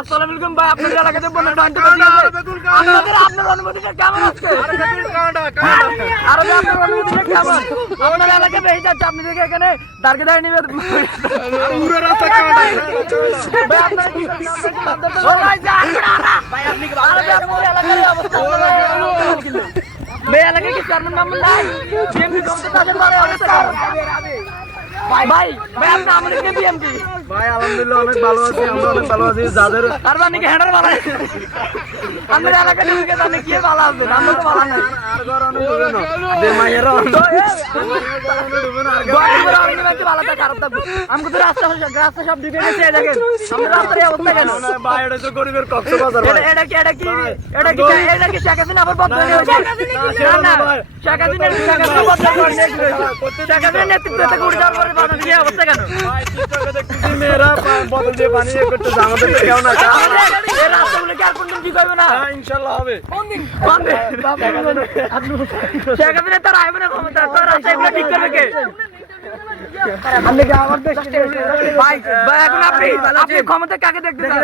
আসসালামু আলাইকুম ভাই, আপনাদের এলাকাতে বন্যা ডান্টে আপনার অনুমতিটা কেমন আছে? আরে ভাই, আপনার অনুমতিটা কেমন? আপনার এলাকায় বেশি যাচ্ছে, আপনি দেখে এখানে দাঁড়কে দাঁড়িয়ে নিবে পুরো রাস্তা ভাই আপনার কি ভাই আপনি আপনার এলাকার অবস্থা ভাই এলাকায় কি চেয়ারম্যান মেম্বার নাই? বিএমপি কমিটি তাদের বারে অবস্থা ভাই ভাই ভাই আপনি আমাদের কে বিএমপি ভাই আলহামদুলিল্লাহ অনেক ভালো আছি, আমরা অনেক ভালো আছি। যাদের আর মানে কি হেডার ভালো আমাদের এলাকাতে ঢুকে তাহলে কি ভালো আছে? আমরা তো ভালো নাই আর ঘর অনেক ডুবে না, যে মায়েরা অনেক ডুবে না, আর ভালো থাকে খারাপ থাকবো আমাকে তো রাস্তা সব ঢুকে গেছে দেখেন আমাদের রাস্তার অবস্থা কেন ভাই এটা তো গরিবের কক্সবাজার ভাই। এটা কি শেখ হাসিনা আবার বদল হয়েছে না শেখ হাসিনার বদল করে শেখ হাসিনার নেতৃত্বে উঠে যাওয়ার পরে বাংলাদেশে এই অবস্থা কেন? ভাই টিকটকে দেখতেছি মেয়েরা বোতল দিয়ে পানি ইয়ে করতেছে, আমাদের তো কেউ না। এই রাস্তাগুলো কি আর কোনদিন ঠিক হবে না? হ্যাঁ ইনশাআল্লাহ হবে। শেখ হাসিনা তার আইবে না ক্ষমতা, তার রাস্তাগুলো ঠিক করবে কে? ভাই ভাই এখন আপনি ক্ষমতা কাকে দেখতে চান?